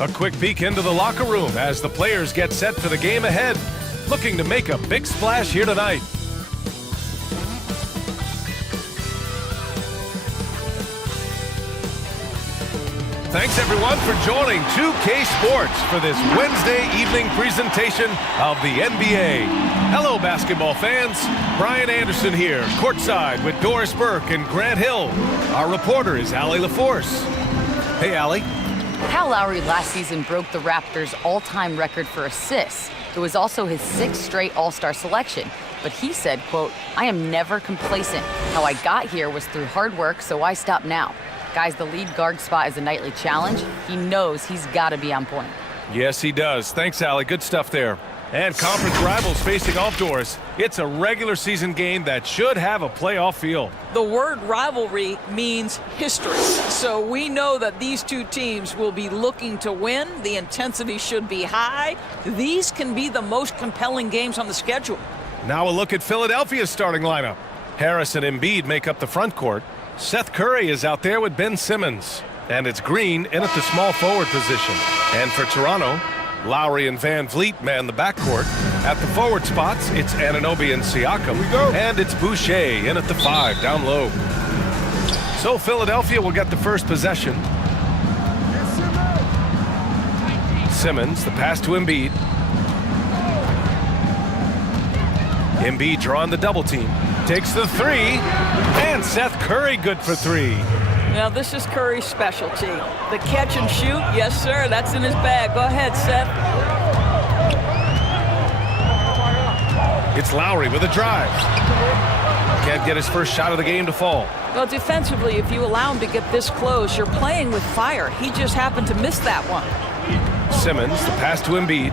A quick peek into the locker room as the players get set for the game ahead, looking to make a big splash here tonight. Thanks everyone for joining 2K Sports for this Wednesday evening presentation of the NBA. Hello basketball fans, Brian Anderson here, courtside with Doris Burke and Grant Hill. Our reporter is Allie LaForce. Hey Allie. Kyle Lowry last season broke the Raptors' all-time record for assists. It was also his 6th straight All-Star selection. But he said, quote, "I am never complacent. How I got here was through hard work, so I stop now." Guys, the lead guard spot is a nightly challenge. He knows he's got to be on point. Yes, he does. Thanks, Allie. Good stuff there. And conference rivals facing off, Doris. It's a regular season game that should have a playoff feel. The word rivalry means history. So we know that these two teams will be looking to win. The intensity should be high. These can be the most compelling games on the schedule. Now a look at Philadelphia's starting lineup. Harris and Embiid make up the front court. Seth Curry is out there with Ben Simmons. And it's Green in at the small forward position. And for Toronto, Lowry and Van Vliet man the backcourt. At the forward spots, it's Anunoby and Siakam. And it's Boucher in at the 5 down low. So Philadelphia will get the first possession. Simmons, the pass to Embiid. Embiid drawing the double team. Takes the 3, and Seth Curry good for 3. Now this is Curry's specialty. The catch and shoot, yes sir, that's in his bag. Go ahead, Seth. It's Lowry with a drive. Can't get his first shot of the game to fall. Well, defensively, if you allow him to get this close, you're playing with fire. He just happened to miss that one. Simmons, the pass to Embiid.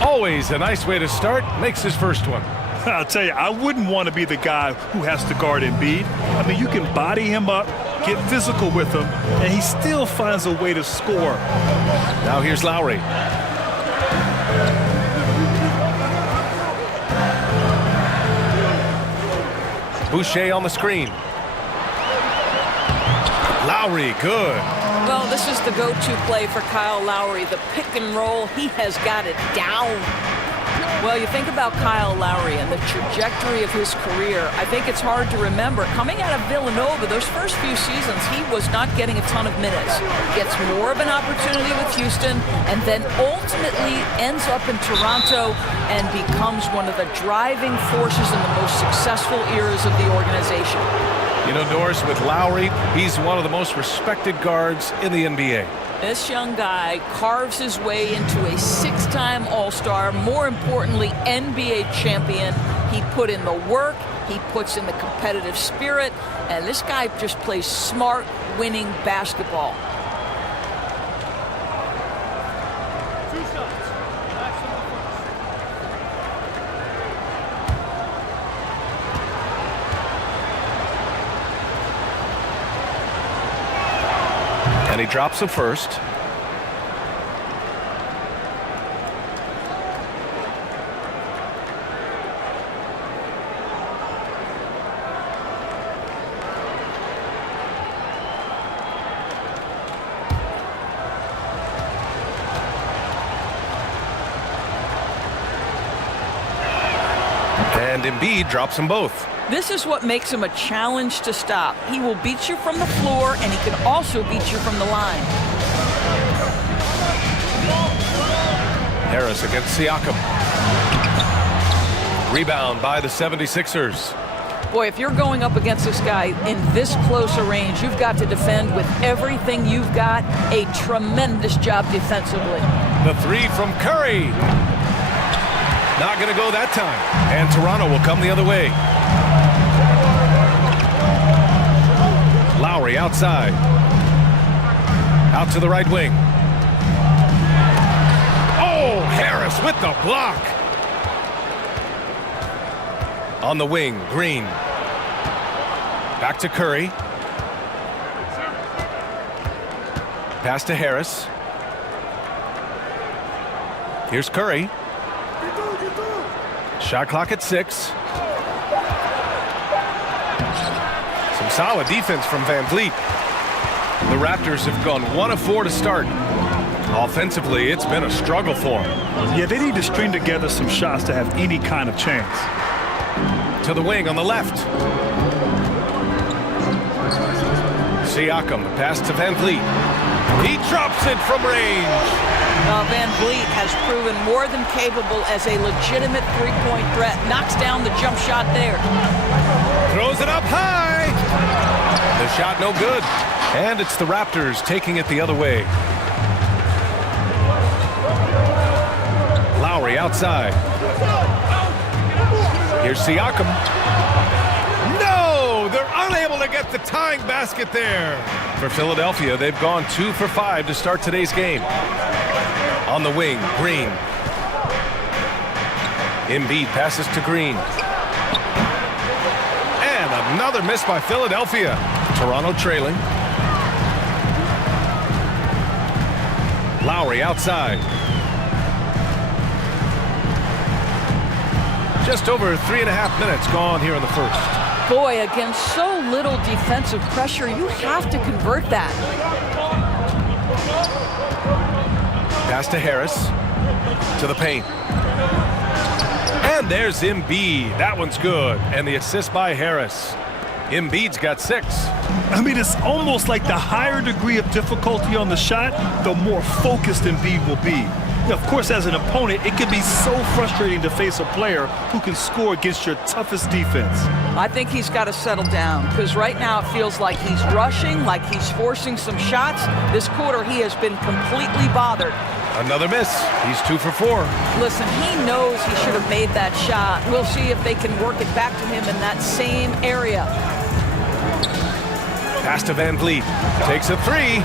Always a nice way to start, makes his first one. I'll tell you, I wouldn't want to be the guy who has to guard Embiid. I mean, you can body him up, get physical with him, and he still finds a way to score. Now here's Lowry. Boucher on the screen. Lowry, good. Well, this is the go-to play for Kyle Lowry. The pick and roll, he has got it down. Well, you think about Kyle Lowry and the trajectory of his career. I think it's hard to remember. Coming out of Villanova, those first few seasons, he was not getting a ton of minutes. Gets more of an opportunity with Houston, and then ultimately ends up in Toronto and becomes one of the driving forces in the most successful eras of the organization. You know, Doris, with Lowry, he's one of the most respected guards in the NBA. This young guy carves his way into a 6-time All-Star, more importantly, NBA champion. He put in the work, he puts in the competitive spirit, and this guy just plays smart, winning basketball. And he drops the first. And Embiid drops them both. This is what makes him a challenge to stop. He will beat you from the floor, and he can also beat you from the line. Harris against Siakam. Rebound by the 76ers. Boy, if you're going up against this guy in this close a range, you've got to defend with everything you've got. A tremendous job defensively. The 3 from Curry. Not going to go that time. And Toronto will come the other way. Lowry outside. Out to the right wing. Oh, Harris with the block. On the wing, Green. Back to Curry. Pass to Harris. Here's Curry. Shot clock at 6. Some solid defense from Van Vliet. The Raptors have gone 1 of 4 to start. Offensively, it's been a struggle for them. Yeah, they need to string together some shots to have any kind of chance. To the wing on the left. Siakam, the pass to Van Vliet. He drops it from range. Van Vliet has proven more than capable as a legitimate three-point threat. Knocks down the jump shot there. Throws it up high. The shot no good. And it's the Raptors taking it the other way. Lowry outside. Here's Siakam. No! They're unable to get the tying basket there. For Philadelphia, they've gone 2 for 5 to start today's game. On the wing, Green. Embiid passes to Green. And another miss by Philadelphia. Toronto trailing. Lowry outside. Just over 3.5 minutes gone here in the first. Boy, against so little defensive pressure, you have to convert that. Pass to Harris. To the paint. And there's Embiid. That one's good. And the assist by Harris. Embiid's got 6. I mean, it's almost like the higher degree of difficulty on the shot, the more focused Embiid will be. Of course, as an opponent, it can be so frustrating to face a player who can score against your toughest defense. I think he's got to settle down because right now it feels like he's rushing, like he's forcing some shots. This quarter, he has been completely bothered. Another miss. He's 2 for 4. Listen, he knows he should have made that shot. We'll see if they can work it back to him in that same area. Pass to Van Vliet. Takes a 3.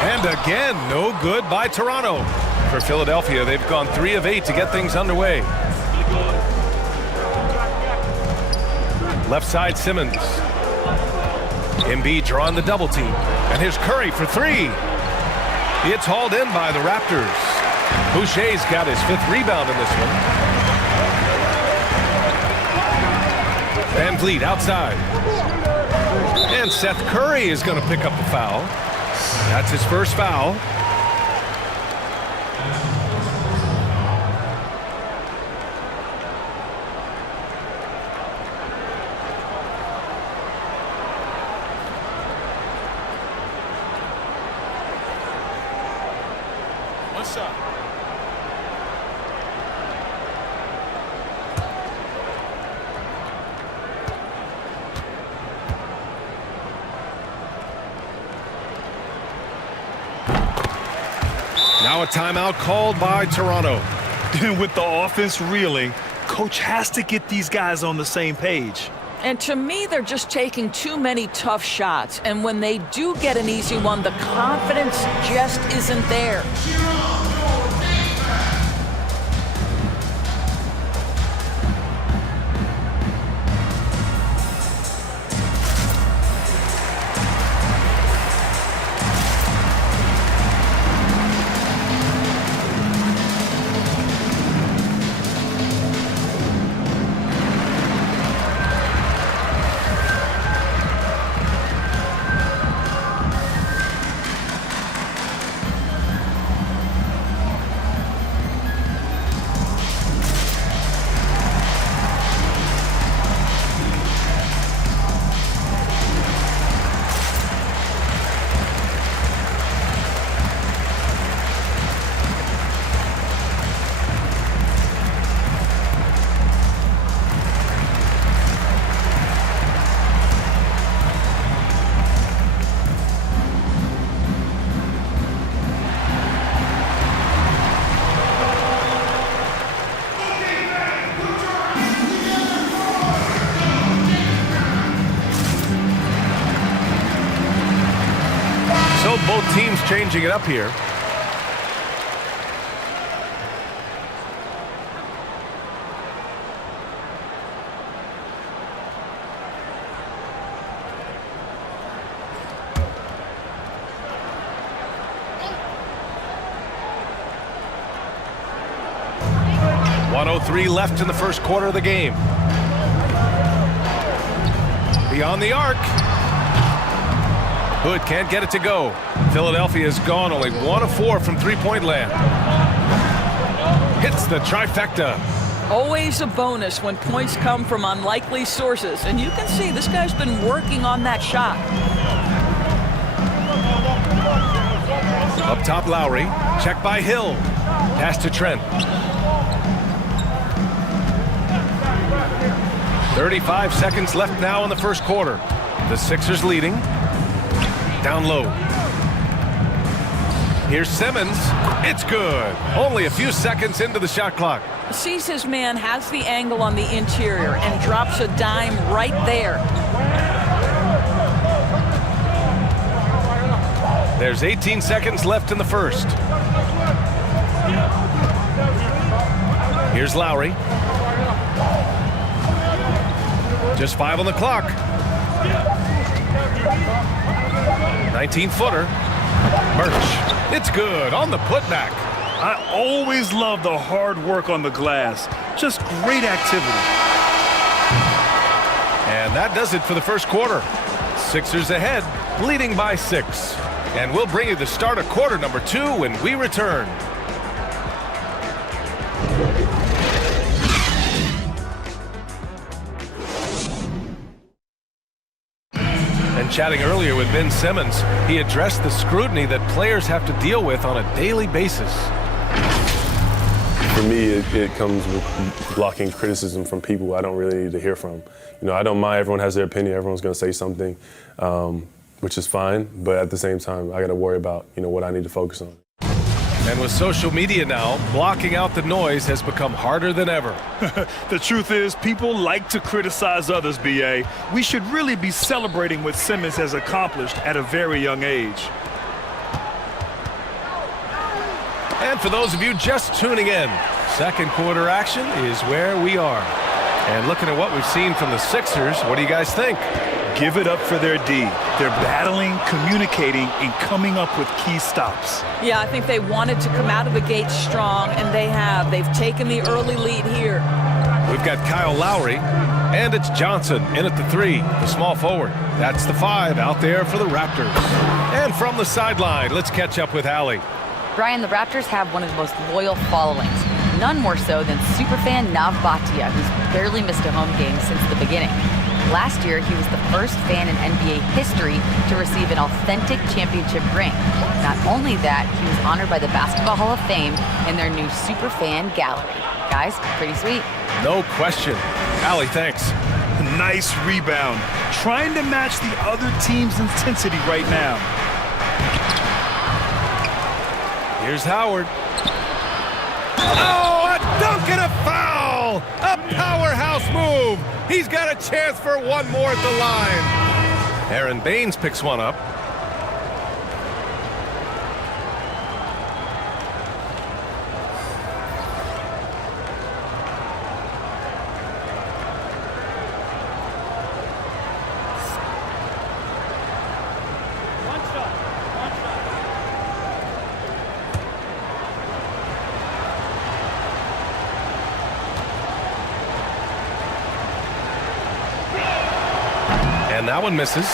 And again, no good by Toronto. For Philadelphia, they've gone 3 of 8 to get things underway. Left side, Simmons. Embiid drawing the double team. And here's Curry for 3. It's hauled in by the Raptors. Boucher's got his 5th rebound in this one. Van Vliet outside. And Seth Curry is going to pick up the foul. That's his first foul. What's up? Now a timeout called by Toronto. With the offense reeling, coach has to get these guys on the same page. And to me, they're just taking too many tough shots. And when they do get an easy one, the confidence just isn't there. So both teams changing it up here. .103 left in the first quarter of the game. Beyond the arc. Hood can't get it to go. Philadelphia's gone only 1 of 4 from three-point land. Hits the trifecta. Always a bonus when points come from unlikely sources. And you can see this guy's been working on that shot. Up top, Lowry. Check by Hill. Pass to Trent. 35 seconds left now in the first quarter. The Sixers leading. Down low. Here's Simmons. It's good. Only a few seconds into the shot clock. Sees his man, has the angle on the interior, and drops a dime right there. There's 18 seconds left in the first. Here's Lowry. Just 5 on the clock. 19-footer. Murch. It's good on the putback. I always love the hard work on the glass. Just great activity. And that does it for the first quarter. Sixers ahead, leading by 6. And we'll bring you the start of quarter number 2 when we return. And chatting earlier with Ben Simmons, he addressed the scrutiny that players have to deal with on a daily basis. For me, it comes with blocking criticism from people I don't really need to hear from. You know, I don't mind. Everyone has their opinion. Everyone's going to say something, which is fine. But at the same time, I got to worry about, what I need to focus on. And with social media now, blocking out the noise has become harder than ever. The truth is, people like to criticize others, B.A. We should really be celebrating what Simmons has accomplished at a very young age. And for those of you just tuning in, second quarter action is where we are. And looking at what we've seen from the Sixers, what do you guys think? Give it up for their D. They're battling, communicating, and coming up with key stops. Yeah, I think they wanted to come out of the gate strong, and they have. They've taken the early lead here. We've got Kyle Lowry, and it's Johnson in at the 3, the small forward. That's the 5 out there for the Raptors. And from the sideline, let's catch up with Allie. Brian, the Raptors have one of the most loyal followings. None more so than superfan Nav Bhatia, who's barely missed a home game since the beginning. Last year, he was the first fan in NBA history to receive an authentic championship ring. Not only that, he was honored by the Basketball Hall of Fame in their new Superfan Gallery. Guys, pretty sweet. No question. Allie, thanks. Nice rebound. Trying to match the other team's intensity right now. Here's Howard. Oh, a dunk and a foul! A powerhouse move! He's got a chance for one more at the line. Aaron Baines picks one up. And that one misses.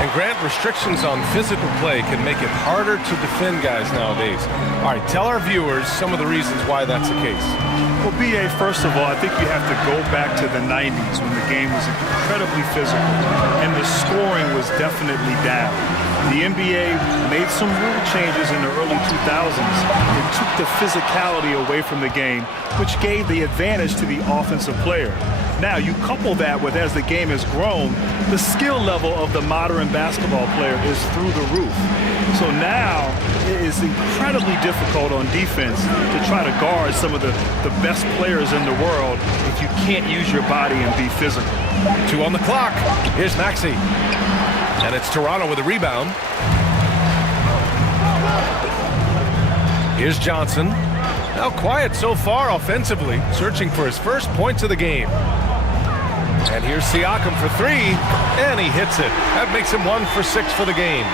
And Grant, restrictions on physical play can make it harder to defend guys nowadays. All right, tell our viewers some of the reasons why that's the case. Well, B.A., first of all, I think you have to go back to the 90s when the game was incredibly physical and the scoring was definitely down. The NBA made some rule changes in the early 2000s that took the physicality away from the game, which gave the advantage to the offensive player. Now, you couple that with, as the game has grown, the skill level of the modern basketball player is through the roof. So now it is incredibly difficult on defense to try to guard some of the best players in the world if you can't use your body and be physical. 2 on the clock. Here's Maxey. And it's Toronto with a rebound. Here's Johnson. Now quiet so far offensively, searching for his first points of the game. And here's Siakam for 3, and he hits it. That makes him 1 for 6 for the game.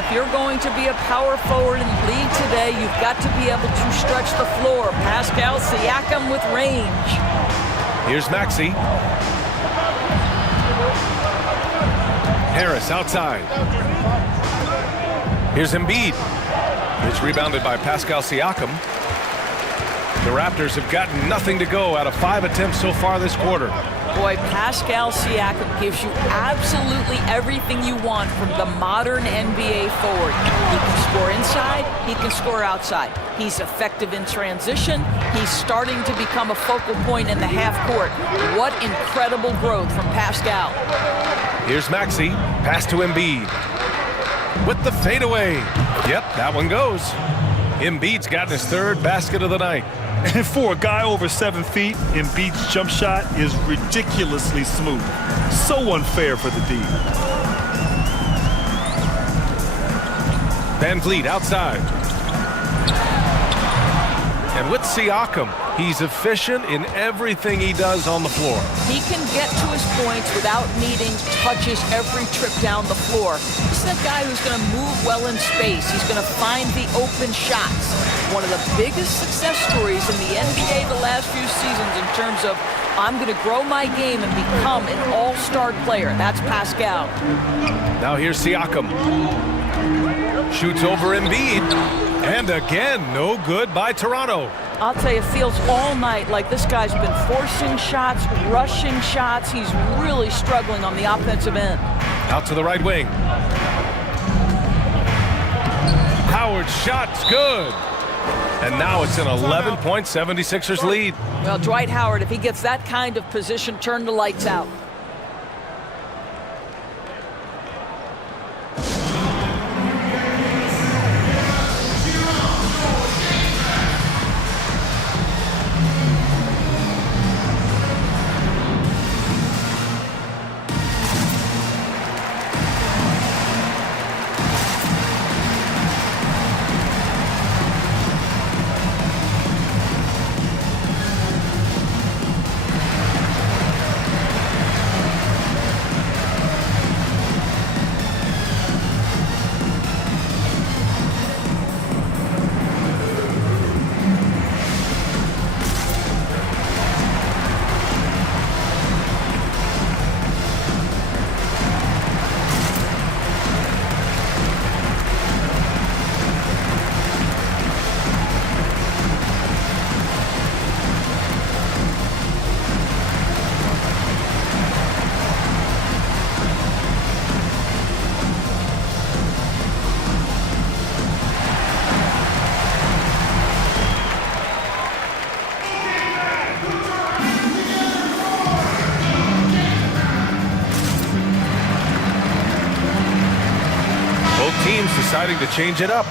If you're going to be a power forward in the league today, you've got to be able to stretch the floor. Pascal Siakam with range. Here's Maxey. Harris outside. Here's Embiid. It's rebounded by Pascal Siakam. The Raptors have gotten nothing to go out of 5 attempts so far this quarter. Boy, Pascal Siakam gives you absolutely everything you want from the modern NBA forward. He can score inside, he can score outside. He's effective in transition. He's starting to become a focal point in the half court. What incredible growth from Pascal. Here's Maxey. Pass to Embiid. With the fadeaway. Yep, that one goes. Embiid's gotten his 3rd basket of the night. And for a guy over 7 feet, Embiid's jump shot is ridiculously smooth. So unfair for the D. Van Vliet outside. And with Siakam, he's efficient in everything he does on the floor. He can get to his points without needing touches every trip down the floor. This is a guy who's going to move well in space. He's going to find the open shots. One of the biggest success stories in the NBA the last few seasons in terms of I'm going to grow my game and become an all-star player. That's Pascal. Now here's Siakam. Shoots over Embiid. And again, no good by Toronto. I'll tell you, it feels all night like this guy's been forcing shots, rushing shots. He's really struggling on the offensive end. Out to the right wing. Howard's shot's good. And now it's an 11-point 76ers lead. Well, Dwight Howard, if he gets that kind of position, turn the lights out. Teams deciding to change it up.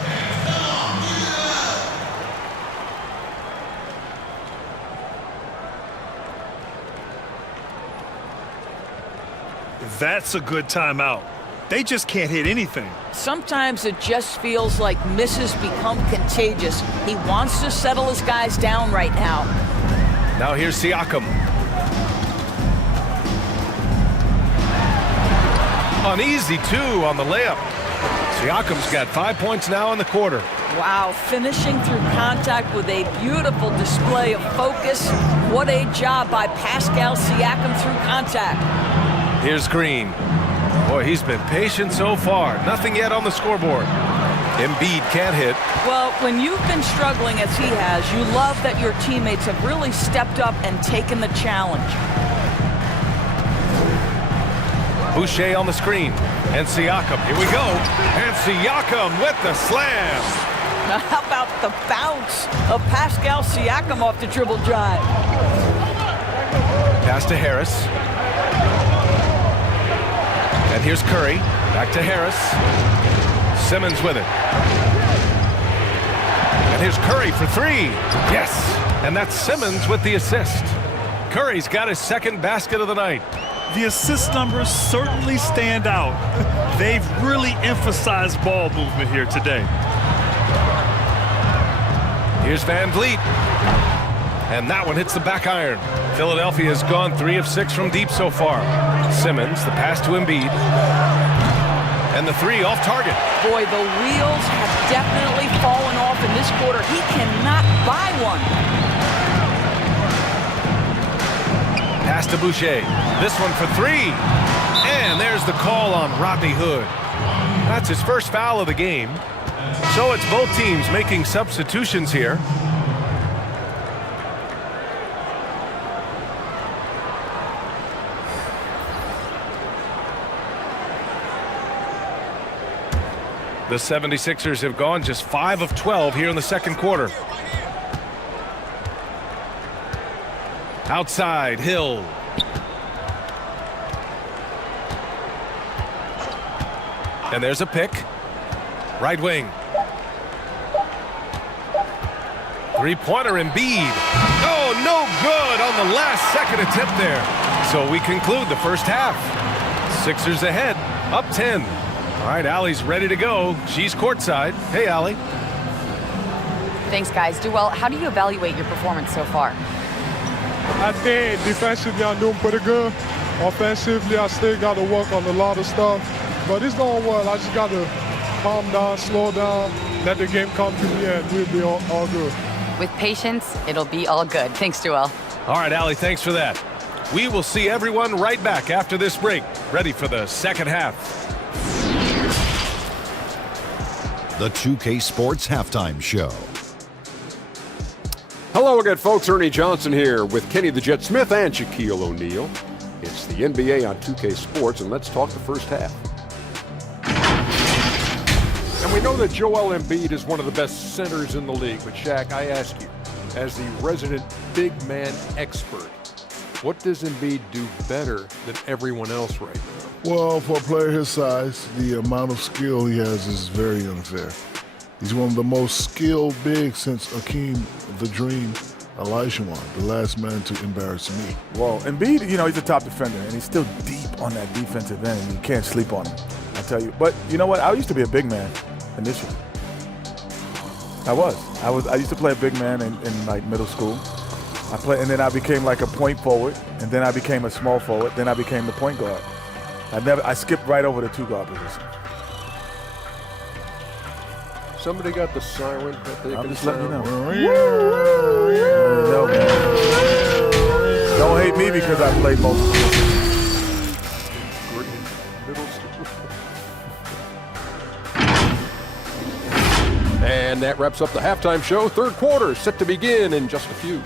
That's a good timeout. They just can't hit anything. Sometimes it just feels like misses become contagious. He wants to settle his guys down right now. Now here's Siakam. Uneasy, too, on the layup. Siakam's got 5 points now in the quarter. Wow, finishing through contact with a beautiful display of focus. What a job by Pascal Siakam through contact. Here's Green. Boy, he's been patient so far. Nothing yet on the scoreboard. Embiid can't hit. Well, when you've been struggling as he has, you love that your teammates have really stepped up and taken the challenge. Boucher on the screen. And Siakam, here we go. And Siakam with the slam. Now, how about the bounce of Pascal Siakam off the dribble drive? Pass to Harris. And here's Curry. Back to Harris. Simmons with it. And here's Curry for 3. Yes. And that's Simmons with the assist. Curry's got his 2nd basket of the night. The assist numbers certainly stand out. They've really emphasized ball movement here today. Here's Van Vliet. And that one hits the back iron. Philadelphia has gone 3 of 6 from deep so far. Simmons, the pass to Embiid. And the 3 off target. Boy, the wheels have definitely fallen off in this quarter. He cannot buy one. Pass to Boucher. This one for 3. And there's the call on Rodney Hood. That's his first foul of the game. So it's both teams making substitutions here. The 76ers have gone just 5 of 12 here in the second quarter. Outside, Hill. And there's a pick. Right wing. Three-pointer Embiid. Oh, no good on the last second attempt there. So we conclude the first half. Sixers ahead, up 10. All right, Allie's ready to go. She's courtside. Hey, Allie. Thanks, guys. Duell, how do you evaluate your performance so far? I think defensively I'm doing pretty good. Offensively, I still got to work on a lot of stuff. But it's going well. I just got to calm down, slow down, let the game come to me, and we'll be all good. With patience, it'll be all good. Thanks, Duell. All right, Allie, thanks for that. We will see everyone right back after this break, ready for the second half. The 2K Sports Halftime Show. Hello again, folks. Ernie Johnson here with Kenny the Jet Smith and Shaquille O'Neal. It's the NBA on 2K Sports, and let's talk the first half. And we know that Joel Embiid is one of the best centers in the league. But, Shaq, I ask you, as the resident big man expert, what does Embiid do better than everyone else right now? Well, for a player his size, the amount of skill he has is very unfair. He's one of the most skilled bigs since Akeem the Dream Olajuwon, the last man to embarrass me. Well, Embiid, he's a top defender, and he's still deep on that defensive end, and you can't sleep on him, I tell you. But you know what? I used to be a big man initially. I used to play a big man in like middle school. And then I became like a point forward, and then I became a small forward, then I became the point guard. I skipped right over the two-guard position. Somebody got the siren that they I'm can just letting you sound. know. No, man. Don't hate me because I played most of it. Middle school. And that wraps up the halftime show. Third quarter set to begin in just a few.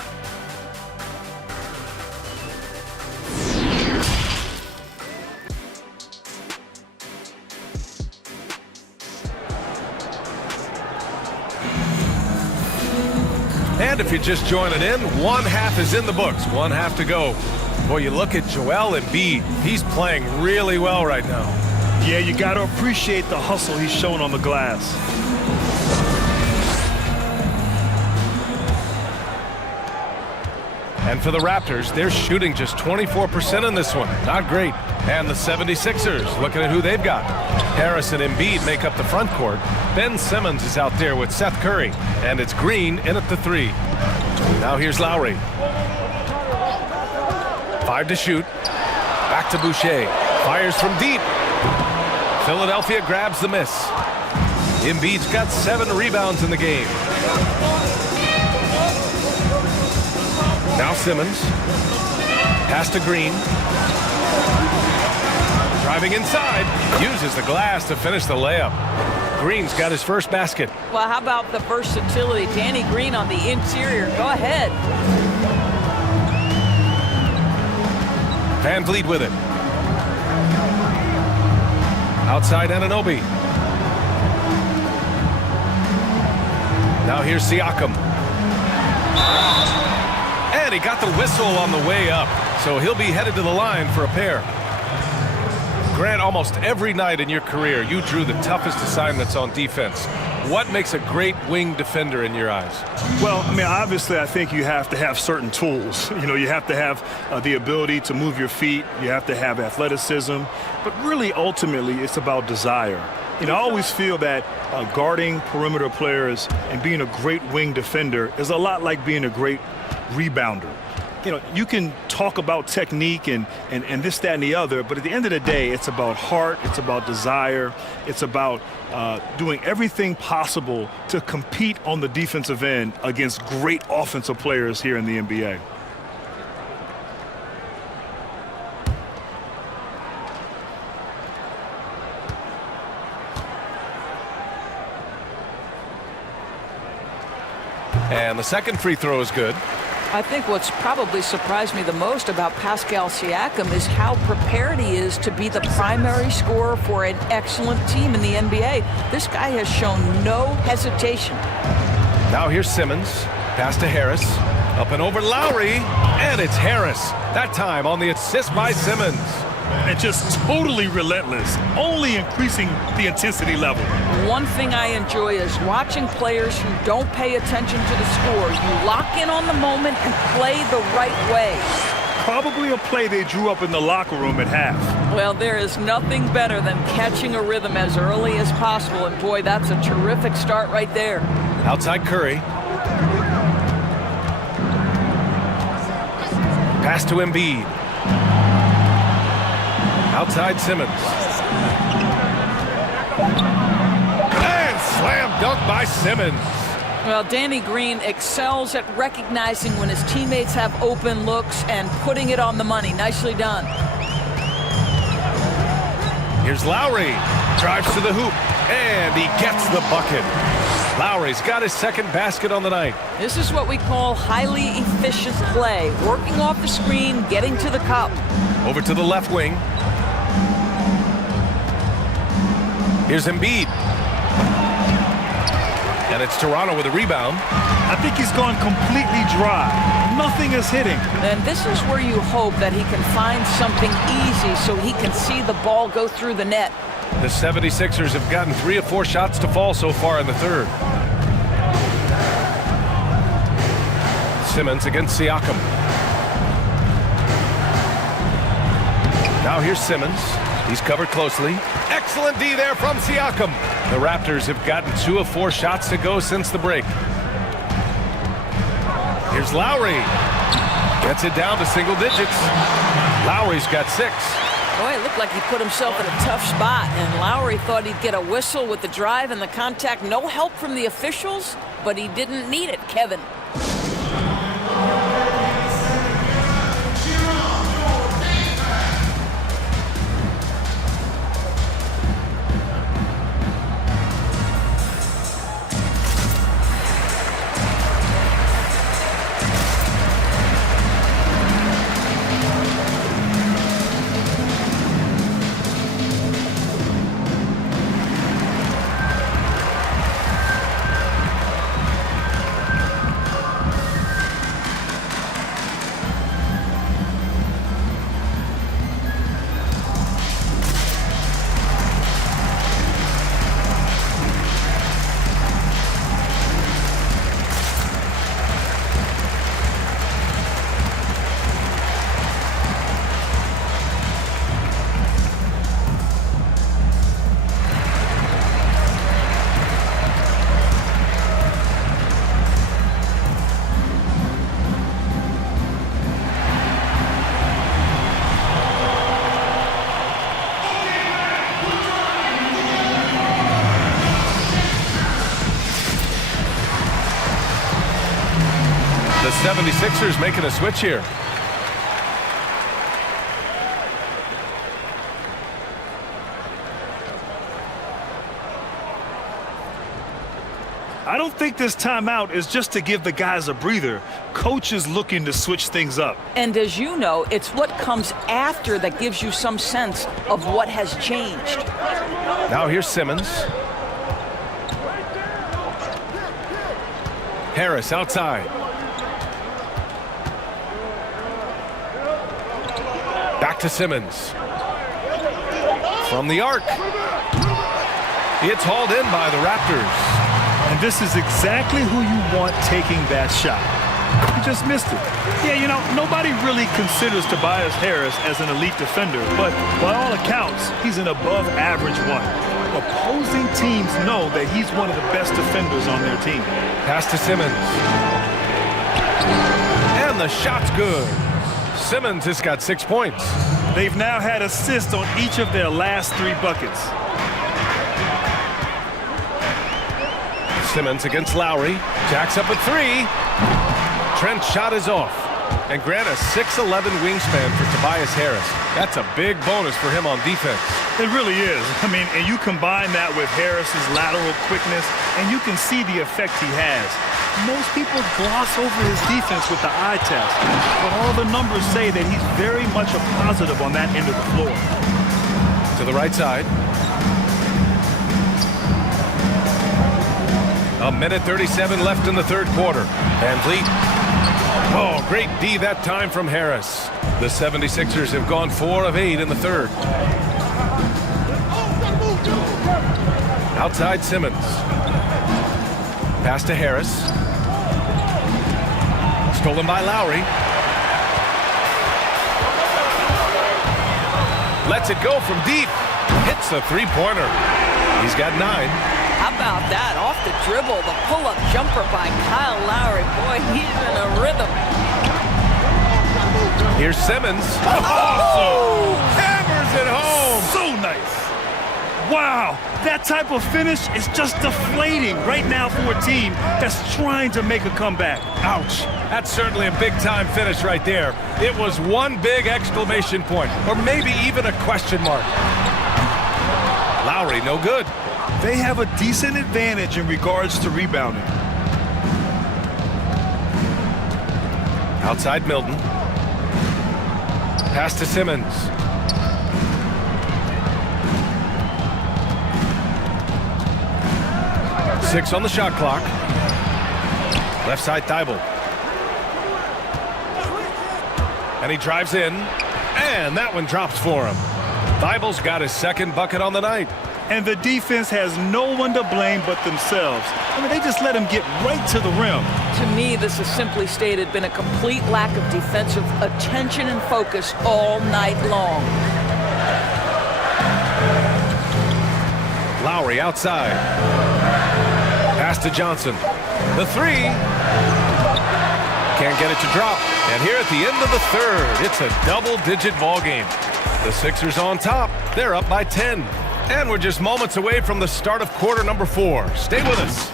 And if you're just joining in, one half is in the books, one half to go. Boy, you look at Joel Embiid. He's playing really well right now. Yeah, you got to appreciate the hustle he's showing on the glass. And for the Raptors, they're shooting just 24% in this one. Not great. And the 76ers, looking at who they've got. Harris and Embiid make up the front court. Ben Simmons is out there with Seth Curry. And it's Green in at the three. Now here's Lowry. 5 to shoot. Back to Boucher. Fires from deep. Philadelphia grabs the miss. Embiid's got 7 rebounds in the game. Now Simmons. Pass to Green. Driving inside. Uses the glass to finish the layup. Green's got his first basket. Well, how about the versatility? Danny Green on the interior. Go ahead. Van Vliet with it. Outside Anunoby. Now here's Siakam. And he got the whistle on the way up. So he'll be headed to the line for a pair. Grant, almost every night in your career, you drew the toughest assignments on defense. What makes a great wing defender in your eyes? Well, obviously, I think you have to have certain tools. You have to have the ability to move your feet. You have to have athleticism. But really, ultimately, it's about desire. I always feel that guarding perimeter players and being a great wing defender is a lot like being a great rebounder. You can talk about technique and this, that, and the other, but at the end of the day, it's about heart, it's about desire, it's about doing everything possible to compete on the defensive end against great offensive players here in the NBA. And the second free throw is good. I think what's probably surprised me the most about Pascal Siakam is how prepared he is to be the primary scorer for an excellent team in the NBA. This guy has shown no hesitation. Now here's Simmons. Pass to Harris. Up and over Lowry. And it's Harris. That time on the assist by Simmons. And just totally relentless, only increasing the intensity level. One thing I enjoy is watching players who don't pay attention to the score. You lock in on the moment and play the right way. Probably a play they drew up in the locker room at half. Well, there is nothing better than catching a rhythm as early as possible. And boy, that's a terrific start right there. Outside Curry. Pass to Embiid. Outside Simmons. And slam dunk by Simmons. Well, Danny Green excels at recognizing when his teammates have open looks and putting it on the money. Nicely done. Here's Lowry. Drives to the hoop. And he gets the bucket. Lowry's got his second basket on the night. This is what we call highly efficient play. Working off the screen, getting to the cup. Over to the left wing. Here's Embiid. And it's Toronto with a rebound. I think he's gone completely dry. Nothing is hitting. And this is where you hope that he can find something easy so he can see the ball go through the net. The 76ers have gotten 3 of 4 shots to fall so far in the third. Simmons against Siakam. Now here's Simmons. He's covered closely. Excellent D there from Siakam. The Raptors have gotten 2 of 4 shots to go since the break. Here's Lowry. Gets it down to single digits. Lowry's got 6. Boy, it looked like he put himself in a tough spot, and Lowry thought he'd get a whistle with the drive and the contact. No help from the officials, but he didn't need it, Kevin. The 76ers making a switch here. I don't think this timeout is just to give the guys a breather. Coach is looking to switch things up. And as you know, it's what comes after that gives you some sense of what has changed. Now here's Simmons. Harris outside. Back to Simmons. From the arc. It's hauled in by the Raptors. And this is exactly who you want taking that shot. He just missed it. Yeah, you know, nobody really considers Tobias Harris as an elite defender, but by all accounts, he's an above-average one. Opposing teams know that he's one of the best defenders on their team. Pass to Simmons. And the shot's good. Simmons has got 6 points. They've now had assists on each of their last 3 buckets. Simmons against Lowry. Jacks up at 3. Trent's shot is off. And grant a 6'11" wingspan for Tobias Harris. That's a big bonus for him on defense. It really is. I mean, and you combine that with Harris's lateral quickness, and you can see the effect he has. Most people gloss over his defense with the eye test, but all the numbers say that he's very much a positive on that end of the floor. To the right side. A minute 37 left in the third quarter. Van Vliet. Oh, great D that time from Harris. The 76ers have gone 4 of 8 in the third. Outside Simmons. Pass to Harris. Stolen by Lowry. Lets it go from deep. Hits a three-pointer. He's got 9. How about that? Off the dribble, the pull-up jumper by Kyle Lowry. Boy, he's in a rhythm. Here's Simmons. Oh! Hammers it home. So nice. Wow, that type of finish is just deflating right now for a team that's trying to make a comeback. Ouch. That's certainly a big-time finish right there. It was one big exclamation point, or maybe even a question mark. Lowry, no good. They have a decent advantage in regards to rebounding. Outside Milton. Pass to Simmons. Six on the shot clock. Left side Thibault. And he drives in. And that one drops for him. Thibault's got his second bucket on the night. And the defense has no one to blame but themselves. I mean, they just let him get right to the rim. To me, this has simply stated been a complete lack of defensive attention and focus all night long. Lowry outside. Pass to Johnson. The three. Can't get it to drop. And here at the end of the third, it's a double-digit ball game. The Sixers on top. They're up by 10. And we're just moments away from the start of quarter number 4. Stay with us.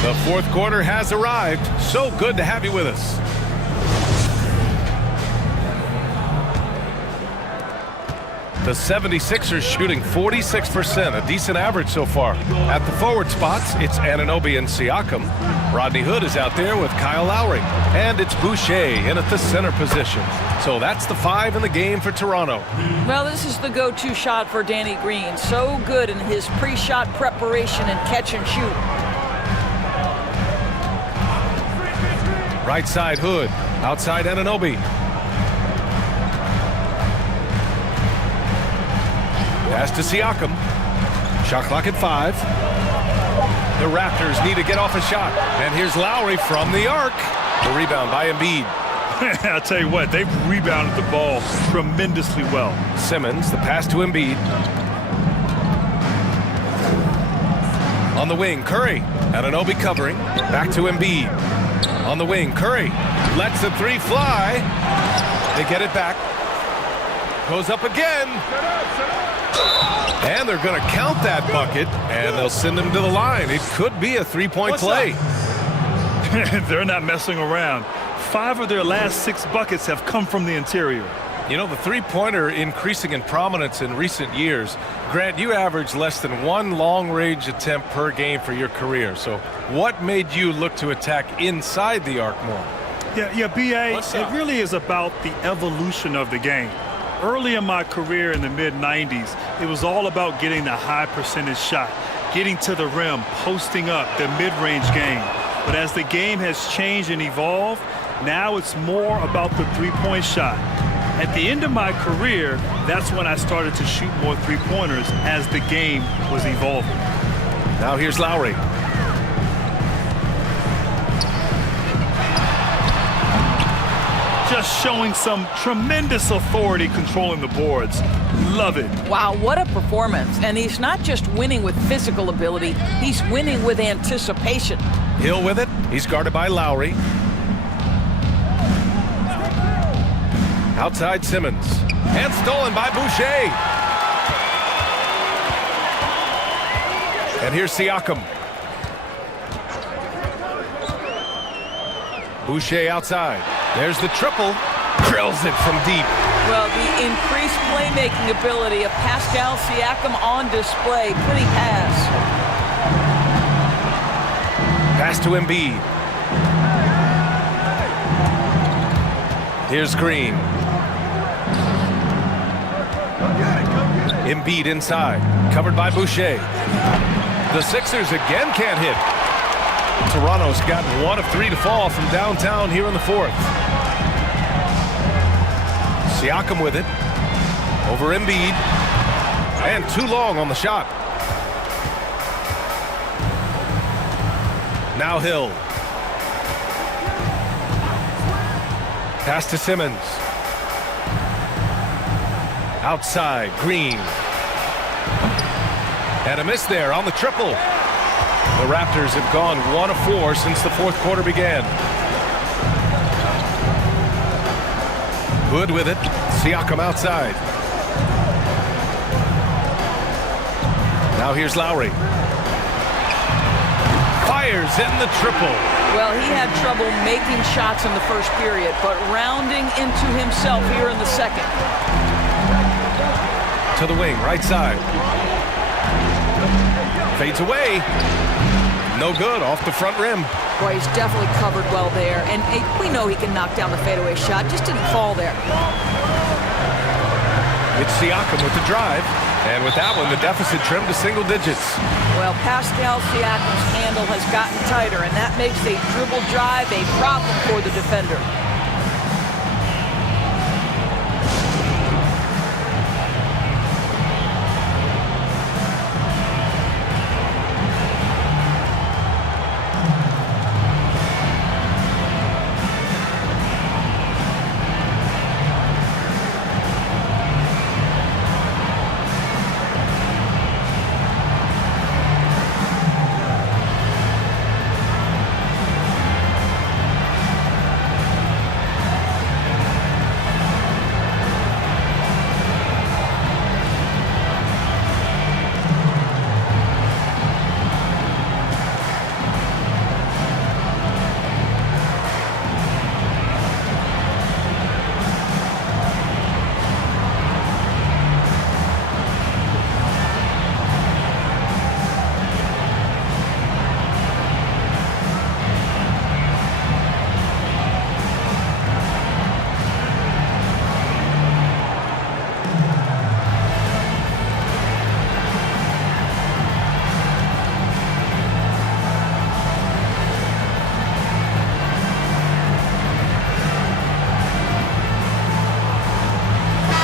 The fourth quarter has arrived. So good to have you with us. The 76ers shooting 46%, a decent average so far. At the forward spots, it's Anunoby and Siakam. Rodney Hood is out there with Kyle Lowry. And it's Boucher in at the center position. So that's the 5 in the game for Toronto. Well, this is the go-to shot for Danny Green. So good in his pre-shot preparation and catch and shoot. Right side Hood, outside Anunoby. Pass to Siakam. Shot clock at 5. The Raptors need to get off a shot. And here's Lowry from the arc. The rebound by Embiid. I'll tell you what, they've rebounded the ball tremendously well. Simmons, the pass to Embiid. On the wing, Curry. Anunoby covering. Back to Embiid. On the wing, Curry lets the three fly. They get it back. Goes up again. And they're going to count that bucket, and they'll send him to the line. It could be a three-point play. They're not messing around. 5 of their last 6 buckets have come from the interior. You know, the three-pointer increasing in prominence in recent years. Grant, you averaged less than 1 long-range attempt per game for your career. So what made you look to attack inside the arc more? Yeah, B.A., it really is about the evolution of the game. Early in my career in the mid-90s, it was all about getting the high percentage shot, getting to the rim, posting up, the mid-range game. But as the game has changed and evolved, now it's more about the three-point shot. At the end of my career, that's when I started to shoot more three-pointers as the game was evolving. Now here's Lowry. just showing some tremendous authority controlling the boards. Love it. Wow, what a performance. And he's not just winning with physical ability, he's winning with anticipation. Hill with it. He's guarded by Lowry. Outside Simmons. And stolen by Boucher. And here's Siakam. Boucher outside. There's the triple. Drills it from deep. Well, the increased playmaking ability of Pascal Siakam on display. Pretty pass. Pass to Embiid. Here's Green. Embiid inside. Covered by Boucher. The Sixers again can't hit. Toronto's gotten 1 of 3 to fall from downtown here in the fourth. Siakam with it. Over Embiid. And too long on the shot. Now Hill. Pass to Simmons. Outside, Green. And a miss there on the triple. The Raptors have gone 1 of 4 since the fourth quarter began. Hood with it. Siakam outside. Now here's Lowry. Fires in the triple. Well, he had trouble making shots in the first period, but rounding into himself here in the second. To the wing, right side. Fades away. No good, off the front rim. Boy, he's definitely covered well there, and we know he can knock down the fadeaway shot, just didn't fall there. It's Siakam with the drive, and with that one, the deficit trimmed to single digits. Well, Pascal Siakam's handle has gotten tighter, and that makes a dribble drive a problem for the defender.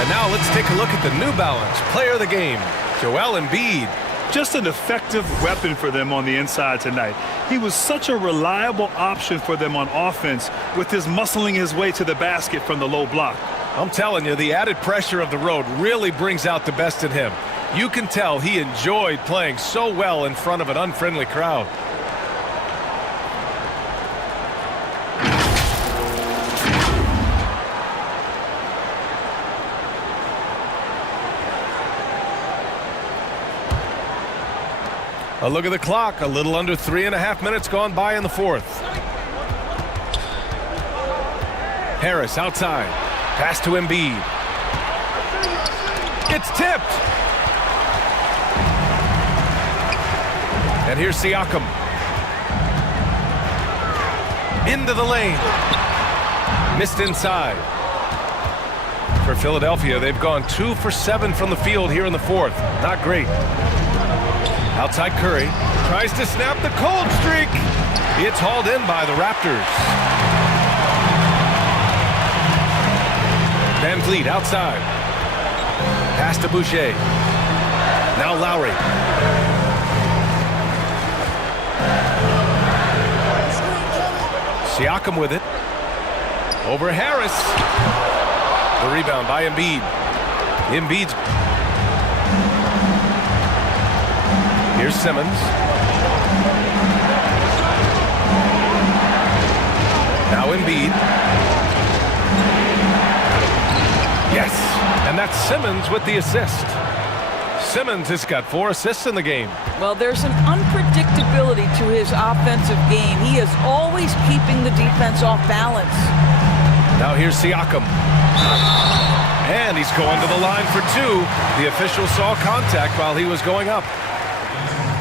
And now let's take a look at the New Balance player of the game, Joel Embiid. Just an effective weapon for them on the inside tonight. He was such a reliable option for them on offense with his muscling his way to the basket from the low block. I'm telling you, the added pressure of the road really brings out the best in him. You can tell he enjoyed playing so well in front of an unfriendly crowd. A look at the clock, a little under 3.5 minutes gone by in the fourth. Harris outside. Pass to Embiid. It's tipped. And here's Siakam. Into the lane. Missed inside. For Philadelphia, they've gone 2 for 7 from the field here in the fourth. Not great. Outside Curry. Tries to snap the cold streak. It's hauled in by the Raptors. Van Vliet outside. Pass to Boucher. Now Lowry. Siakam with it. Over Harris. The rebound by Embiid. Embiid's. Here's Simmons. Now Embiid. Yes, and that's Simmons with the assist. Simmons has got 4 assists in the game. Well, there's an unpredictability to his offensive game. He is always keeping the defense off balance. Now here's Siakam. And he's going to the line for 2. The official saw contact while he was going up.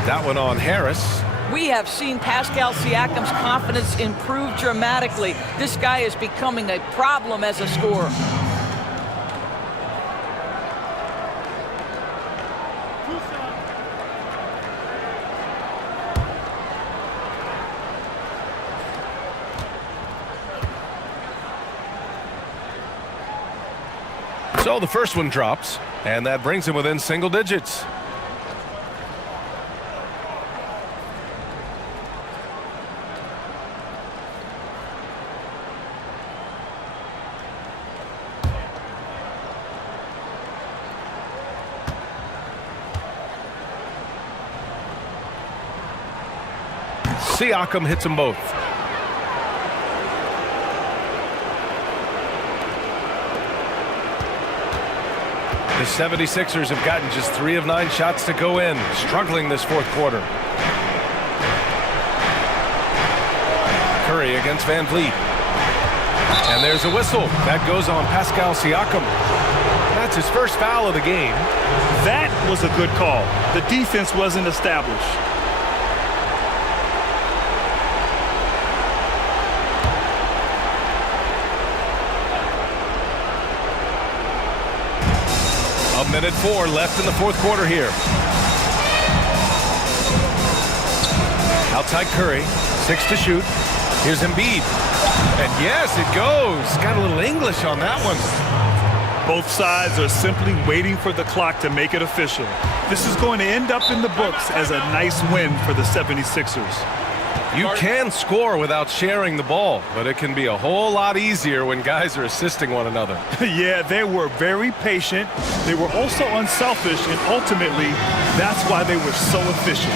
That one on Harris. We have seen Pascal Siakam's confidence improve dramatically. This guy is becoming a problem as a scorer. So the first one drops, and that brings him within single digits. Siakam hits them both. The 76ers have gotten just 3 of 9 shots to go in, struggling this fourth quarter. Curry against Van Vliet. And there's a whistle. That goes on Pascal Siakam. That's his first foul of the game. That was a good call. The defense wasn't established. A minute 4 left in the fourth quarter here. Outside Curry, 6 to shoot. Here's Embiid. And yes, it goes. Got a little English on that one. Both sides are simply waiting for the clock to make it official. This is going to end up in the books as a nice win for the 76ers. You can score without sharing the ball, but it can be a whole lot easier when guys are assisting one another. Yeah, they were very patient. They were also unselfish, and ultimately, that's why they were so efficient.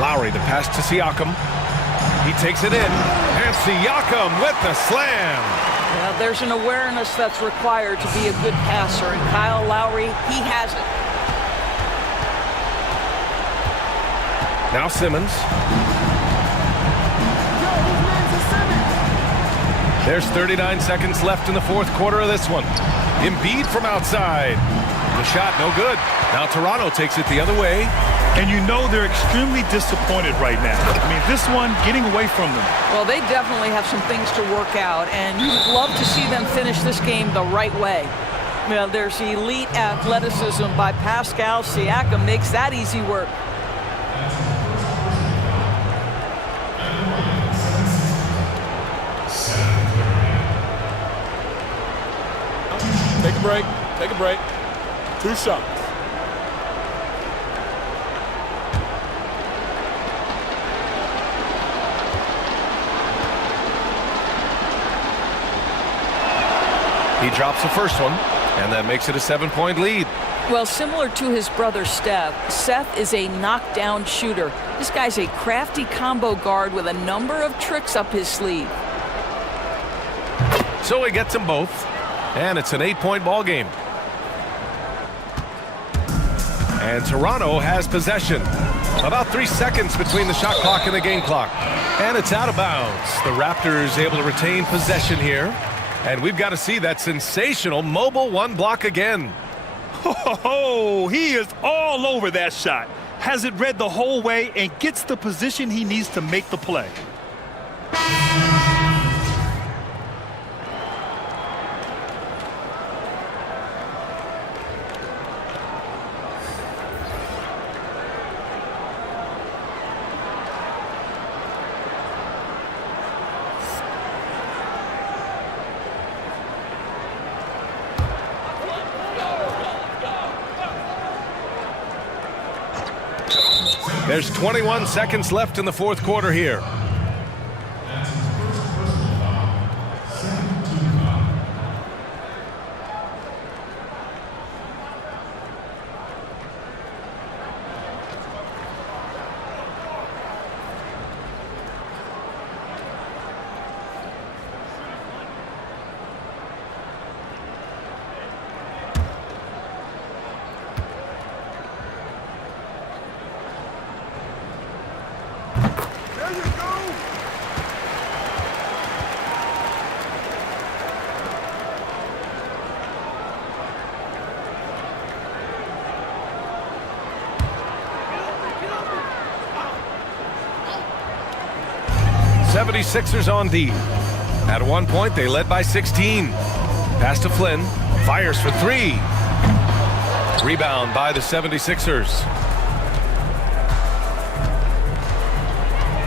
Lowry, the pass to Siakam. He takes it in, and Siakam with the slam. Well, there's an awareness that's required to be a good passer, and Kyle Lowry, he has it. Now Simmons. There's 39 seconds left in the fourth quarter of this one. Embiid from outside. The shot no good. Now Toronto takes it the other way. And you know they're extremely disappointed right now. I mean, this one getting away from them. Well, they definitely have some things to work out, and you'd love to see them finish this game the right way. Well, there's elite athleticism by Pascal Siakam, makes that easy work. break. Take a break. 2 shots. He drops the first one, and that makes it a 7-point lead. Well, similar to his brother Steph, Seth is a knockdown shooter. This guy's a crafty combo guard with a number of tricks up his sleeve. So he gets them both, and it's an 8-point ball game. And Toronto has possession. About 3 seconds between the shot clock and the game clock. And it's out of bounds. The Raptors able to retain possession here. And we've got to see that sensational mobile 1 block again. Oh, he is all over that shot. Has it read the whole way and gets the position he needs to make the play. There's 21 seconds left in the 4th quarter here. '76ers on D. At one point, they led by 16. Pass to Flynn. Fires for 3. Rebound by the 76ers.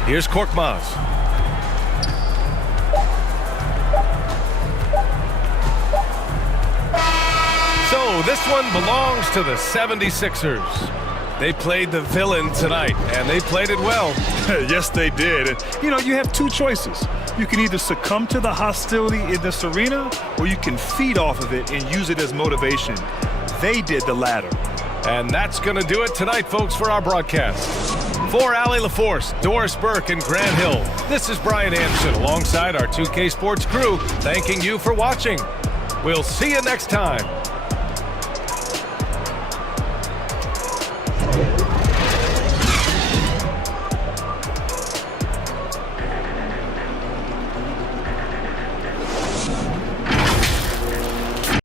Here's Korkmaz. So this one belongs to the 76ers. They played the villain tonight, and they played it well. Yes, they did. And, you have 2 choices. You can either succumb to the hostility in this arena, or you can feed off of it and use it as motivation. They did the latter. And that's going to do it tonight, folks, for our broadcast. For Allie LaForce, Doris Burke, and Grant Hill, this is Brian Anderson alongside our 2K Sports crew, thanking you for watching. We'll see you next time.